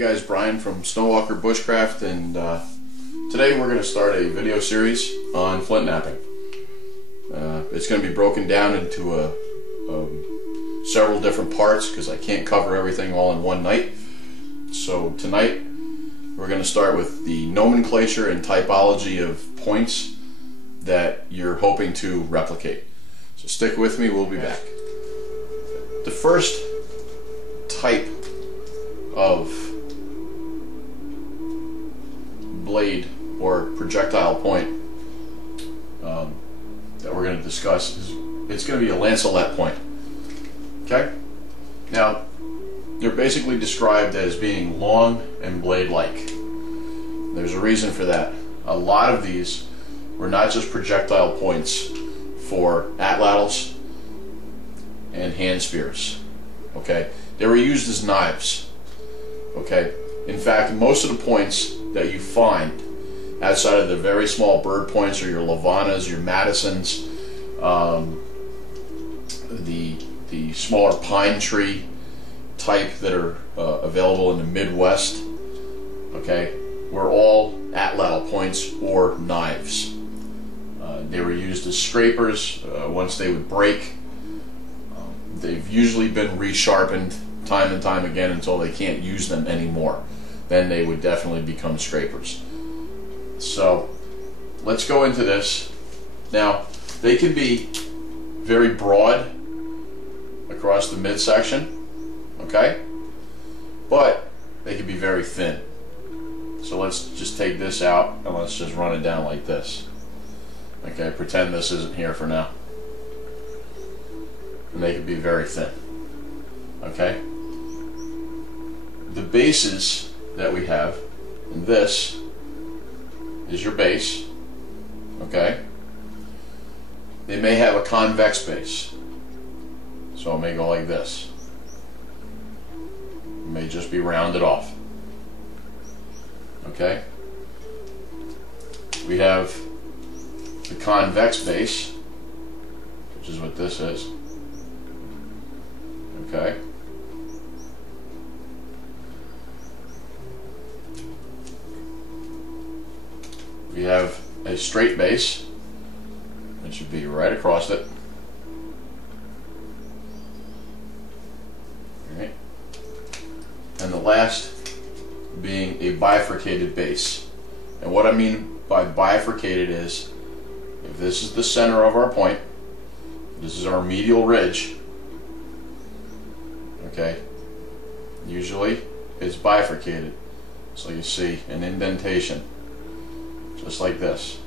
guys, Brian from Snowwalker Bushcraft, and today we're going to start a video series on flintknapping. It's going to be broken down into several different parts because I can't cover everything all in one night. So tonight we're going to start with the nomenclature and typology of points that you're hoping to replicate. So stick with me, we'll be back. The first type of blade or projectile point that we're going to discuss is it's going to be a lanceolate point. Okay? Now, they're basically described as being long and blade-like. There's a reason for that. A lot of these were not just projectile points for atlatls and hand spears. Okay? They were used as knives. Okay? In fact, most of the points that you find outside of the very small bird points, or your Lavanas, your Madisons, the smaller pine tree type that are available in the Midwest, okay, were all atlatl points or knives. They were used as scrapers once they would break. They've usually been resharpened time and time again until they can't use them anymore. Then they would definitely become scrapers. So let's go into this. Now, they can be very broad across the midsection, okay? But they can be very thin. So let's just take this out and let's just run it down like this. Okay, pretend this isn't here for now. And they can be very thin. Okay? The bases that we have, and this is your base, okay? They may have a convex base, so it may go like this. It may just be rounded off, okay? We have the convex base, which is what this is, okay? We have a straight base, which should be right across it. Alright. And the last being a bifurcated base. And what I mean by bifurcated is, if this is the center of our point, this is our medial ridge, okay, usually it's bifurcated. So you see an indentation. Just like this.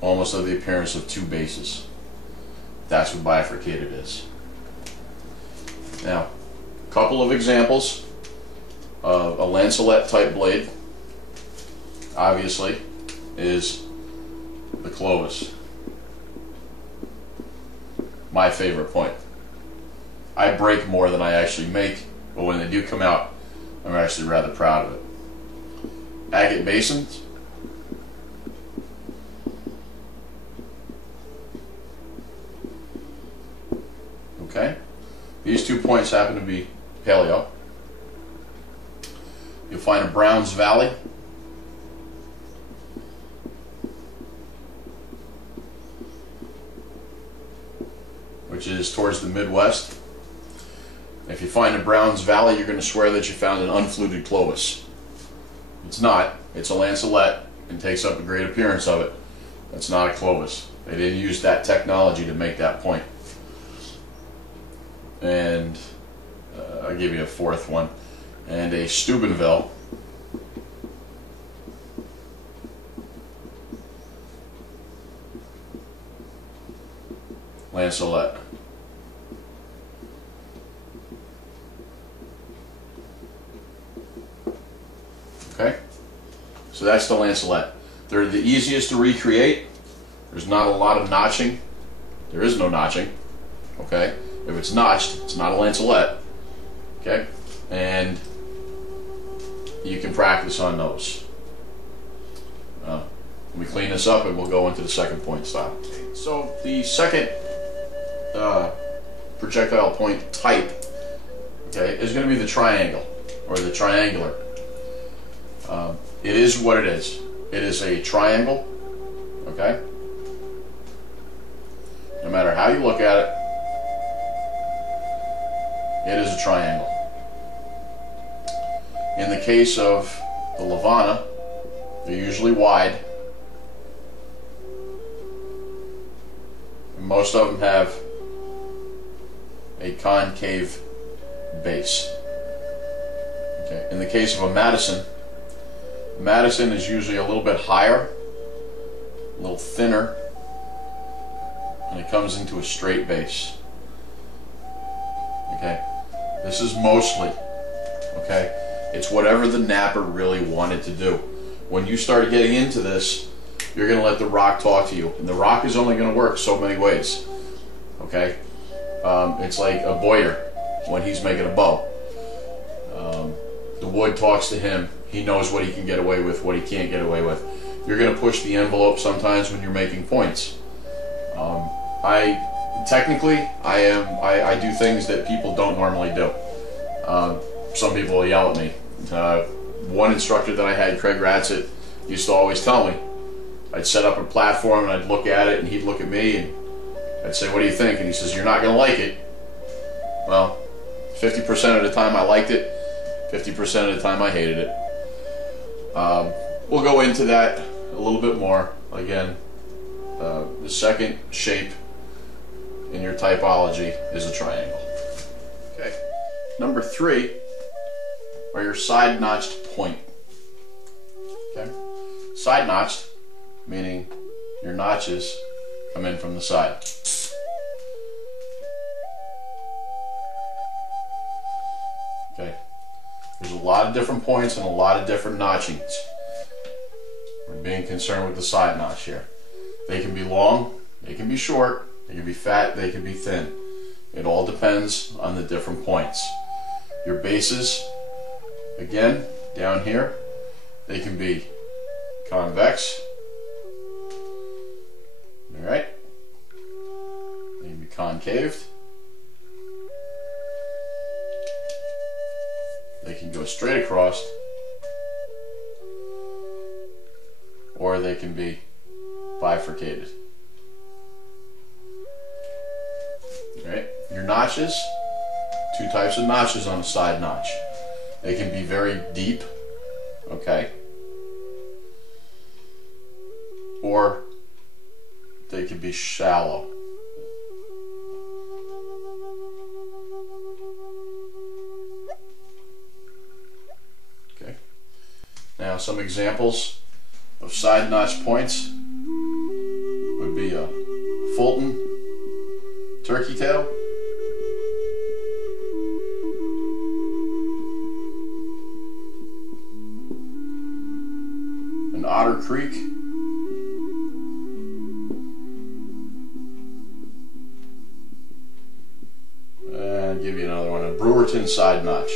Almost of the appearance of two bases. That's what bifurcated is. Now, a couple of examples of a lanceolate type blade, obviously, is the Clovis. My favorite point. I break more than I actually make, but when they do come out, I'm actually rather proud of it. Agate basins, okay, these 2 points happen to be paleo. You'll find a Browns Valley, which is towards the Midwest. If you find a Browns Valley, you're going to swear that you found an unfluted Clovis. It's not. It's a lanceolate and takes up a great appearance of it. That's not a Clovis. They didn't use that technology to make that point. And I'll give you a fourth one. And a Steubenville. Lanceolate. Okay, so that's the lanceolate. They're the easiest to recreate. There's not a lot of notching. There is no notching. Okay, if it's notched, it's not a lanceolate. Okay, and you can practice on those. Let me clean this up and we'll go into the second point style. So the second projectile point type, okay, is going to be the triangle. or the triangular. It is what it is. It is a triangle, okay? No matter how you look at it, it is a triangle. In the case of the Levana, they're usually wide. And most of them have a concave base. Okay. In the case of a Madison, Madison is usually a little bit higher, a little thinner, and it comes into a straight base. Okay, this is mostly, okay, it's whatever the napper really wanted to do. When you start getting into this, you're going to let the rock talk to you, and the rock is only going to work so many ways. Okay, it's like a boyer when he's making a bow. The wood talks to him. He knows what he can get away with, what he can't get away with. You're going to push the envelope sometimes when you're making points. I do things that people don't normally do. Some people will yell at me. One instructor that I had, Craig Ratzett, used to always tell me, I'd set up a platform and I'd look at it and he'd look at me and I'd say, what do you think? And he says, you're not going to like it. Well, 50% of the time I liked it, 50% of the time I hated it. We'll go into that a little bit more. Again, the second shape in your typology is a triangle. Okay. Number 3 are your side notched point. Okay. Side notched, meaning your notches come in from the side. Okay. There's a lot of different points and a lot of different notchings. We're being concerned with the side notch here. They can be long, they can be short, they can be fat, they can be thin. It all depends on the different points. Your bases, again, down here, they can be convex. Alright? They can be concaved. They can go straight across, or they can be bifurcated. Right? Your notches, 2 types of notches on a side notch. They can be very deep, okay, or they can be shallow. Okay. Now some examples of side notch points would be a Fulton turkey tail, an Otter Creek, and I'll give you another one, a Brewerton side notch.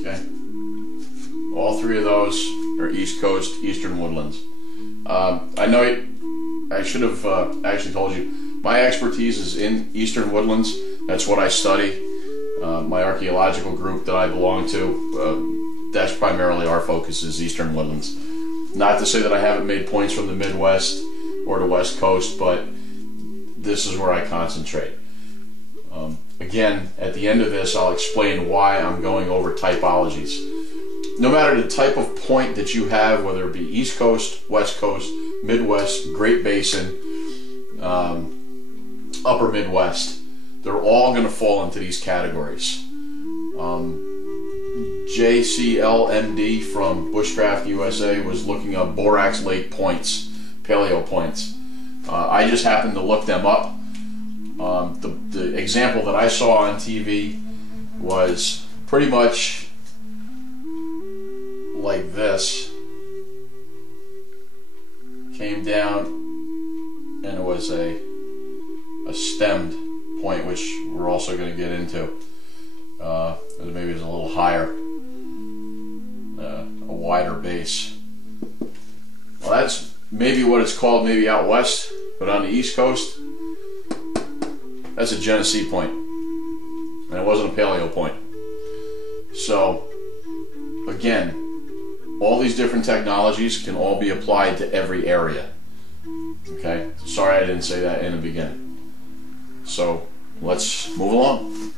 Okay, all 3 of those are East Coast, Eastern Woodlands. I know I should have actually told you, my expertise is in Eastern Woodlands. That's what I study. My archaeological group that I belong to, that's primarily our focus, is Eastern Woodlands. Not to say that I haven't made points from the Midwest or the West Coast, but this is where I concentrate. Again, at the end of this, I'll explain why I'm going over typologies. No matter the type of point that you have, whether it be East Coast, West Coast, Midwest, Great Basin, Upper Midwest, they're all going to fall into these categories. JCLMD from Bushcraft USA was looking up Borax Lake points, paleo points. I just happened to look them up. The example that I saw on TV was pretty much like this. Came down and it was a stemmed point, which we're also going to get into. Maybe it's a little higher, a wider base. Well, that's maybe what it's called maybe out west, but on the East Coast, That's a Genesee point, and it wasn't a Paleo point. So again, all these different technologies can all be applied to every area. Okay, sorry I didn't say that in the beginning. So let's move along.